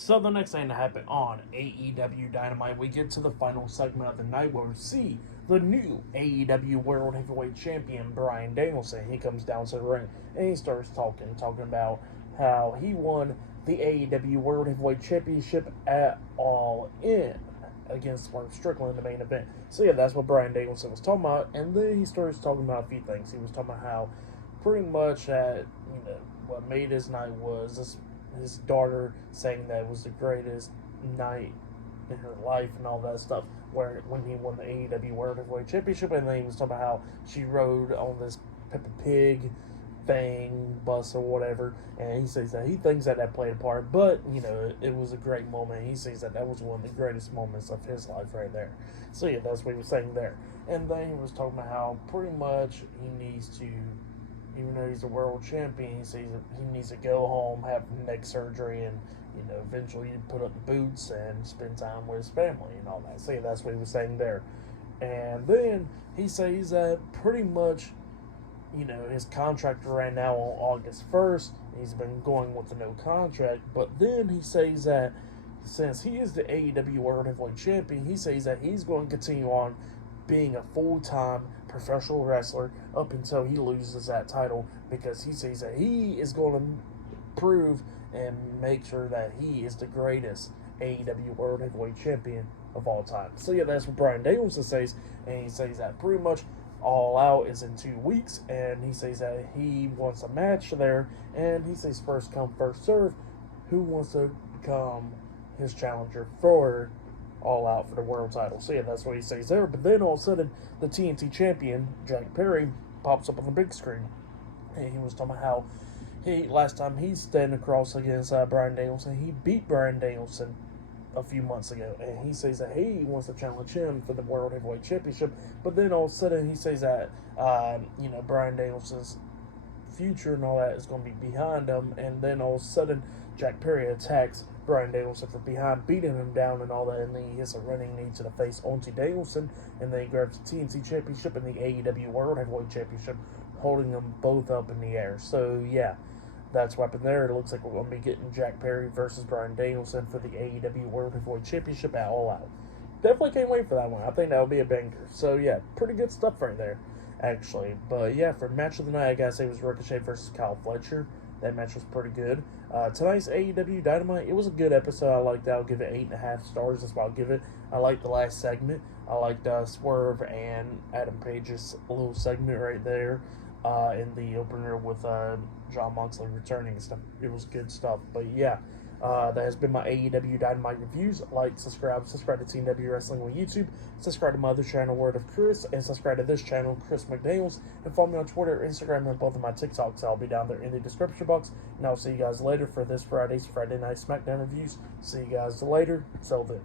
So the next thing to happen on AEW Dynamite, we get to the final segment of the night where we see the new AEW World Heavyweight Champion, Bryan Danielson. He comes down to the ring and he starts talking about how he won the AEW World Heavyweight Championship at All In against Mark Strickland in the main event. So yeah, that's what Bryan Danielson was talking about, and then he starts talking about a few things. He was talking about how pretty much that, what made his night was his daughter saying that it was the greatest night in her life and all that stuff. Where when he won the AEW World Heavyweight Championship, and then he was talking about how she rode on this Peppa Pig thing, bus or whatever, and he says that he thinks that played a part, but it was a great moment. He says that was one of the greatest moments of his life right there. So yeah, that's what he was saying there. And then he was talking about how pretty much he needs to, even though he's a world champion, he says he needs to go home, have neck surgery, and eventually put up the boots and spend time with his family and all that. So yeah, that's what he was saying there. And then he says that pretty much, his contract ran now on August 1st. He's been going with the no contract, but then he says that since he is the AEW World Heavyweight Champion, he says that he's going to continue on being a full-time professional wrestler up until he loses that title, because he says that he is going to prove and make sure that he is the greatest AEW World Heavyweight Champion of all time. So yeah, that's what Bryan Danielson says, and he says that pretty much All Out is in 2 weeks, and he says that he wants a match there, and he says first come, first serve, who wants to become his challenger for All Out for the world title. So yeah, that's what he says there. But then all of a sudden, the TNT champion, Jack Perry, pops up on the big screen, and he was talking about how last time he's standing across against Bryan Danielson, he beat Bryan Danielson a few months ago, and he says that he wants to challenge him for the World Heavyweight Championship. But then all of a sudden he says that Bryan Danielson's future and all that is going to be behind him, and then all of a sudden Jack Perry attacks Bryan Danielson from behind, beating him down and all that, and then he hits a running knee to the face onto Danielson, and then he grabs the TNT Championship and the AEW World Heavyweight Championship, holding them both up in the air. So yeah, that's what happened there. It looks like we're going to be getting Jack Perry versus Bryan Danielson for the AEW World Heavyweight Championship at All Out. Definitely can't wait for that one. I think that would be a banger. So yeah, pretty good stuff right there, actually. But yeah, for match of the night, I gotta say it was Ricochet versus Kyle Fletcher. That match was pretty good. Tonight's AEW Dynamite, it was a good episode. I liked that. I'll give it 8.5 stars. That's what I'll give it. I liked the last segment. I liked Swerve and Adam Page's little segment right there in the opener with Jon Moxley returning and stuff. It was good stuff. But yeah, that has been my AEW Dynamite reviews. Like, subscribe to Team W Wrestling on YouTube, subscribe to my other channel, Word of Chris, and subscribe to this channel, Chris McDaniels, and follow me on Twitter, Instagram, and both of my TikToks. I'll be down there in the description box, and I'll see you guys later for this Friday Night SmackDown reviews. See you guys later. Till then.